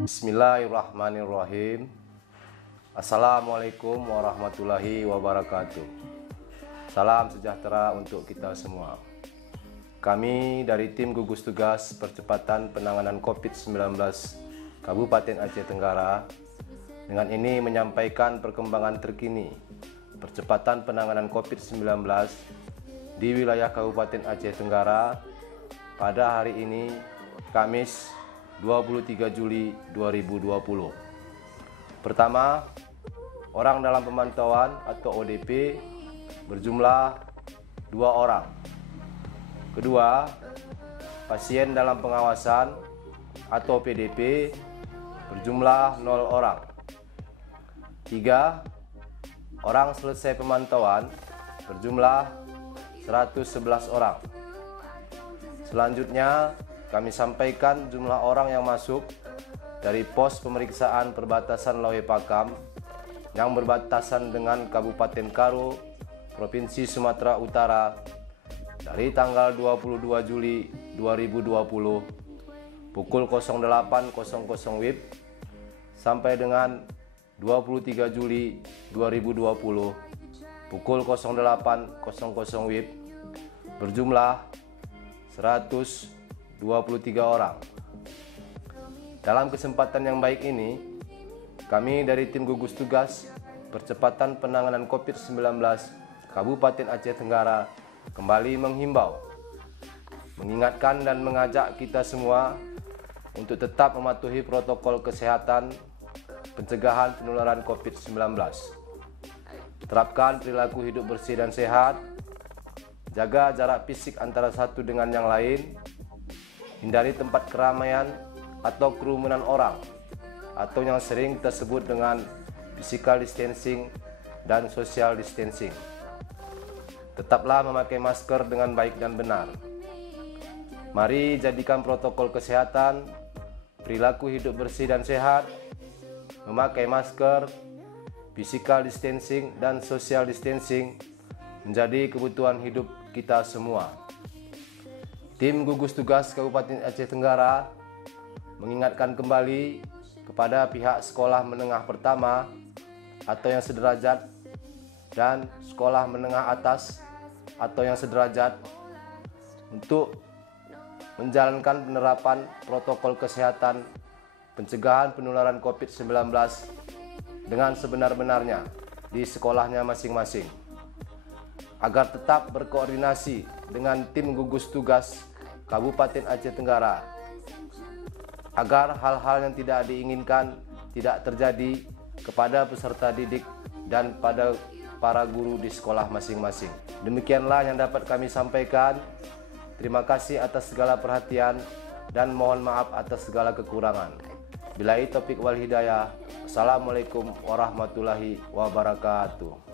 Bismillahirrahmanirrahim. Assalamualaikum warahmatullahi wabarakatuh. Salam sejahtera untuk kita semua. Kami dari tim gugus tugas percepatan penanganan COVID-19 Kabupaten Aceh Tenggara dengan ini menyampaikan perkembangan terkini percepatan penanganan COVID-19 di wilayah Kabupaten Aceh Tenggara pada hari ini, Kamis 23 Juli 2020. Pertama, orang dalam pemantauan atau ODP berjumlah 2 orang. Kedua, pasien dalam pengawasan atau PDP berjumlah 0 orang. 3, orang selesai pemantauan berjumlah 111 orang. Selanjutnya, kami sampaikan jumlah orang yang masuk dari pos pemeriksaan perbatasan Lauhe Pakam yang berbatasan dengan Kabupaten Karo, Provinsi Sumatera Utara dari tanggal 22 Juli 2020 pukul 08.00 WIB sampai dengan 23 Juli 2020 pukul 08.00 WIB berjumlah 123 orang. Dalam kesempatan yang baik ini, kami dari tim gugus tugas percepatan penanganan COVID-19 Kabupaten Aceh Tenggara kembali menghimbau, mengingatkan dan mengajak kita semua untuk tetap mematuhi protokol kesehatan pencegahan penularan COVID-19. Terapkan perilaku hidup bersih dan sehat, jaga jarak fisik antara satu dengan yang lain, hindari tempat keramaian atau kerumunan orang atau yang sering tersebut dengan physical distancing dan social distancing. Tetaplah memakai masker dengan baik dan benar. Mari jadikan protokol kesehatan, perilaku hidup bersih dan sehat, memakai masker, physical distancing dan social distancing menjadi kebutuhan hidup kita semua. Tim gugus tugas Kabupaten Aceh Tenggara mengingatkan kembali kepada pihak sekolah menengah pertama atau yang sederajat dan sekolah menengah atas atau yang sederajat untuk menjalankan penerapan protokol kesehatan pencegahan penularan COVID-19 dengan sebenar-benarnya di sekolahnya masing-masing, agar tetap berkoordinasi dengan tim gugus tugas Kabupaten Aceh Tenggara, agar hal-hal yang tidak diinginkan tidak terjadi kepada peserta didik dan pada para guru di sekolah masing-masing. Demikianlah yang dapat kami sampaikan. Terima kasih atas segala perhatian dan mohon maaf atas segala kekurangan. Billahi taufiq wal hidayah. Assalamualaikum warahmatullahi wabarakatuh.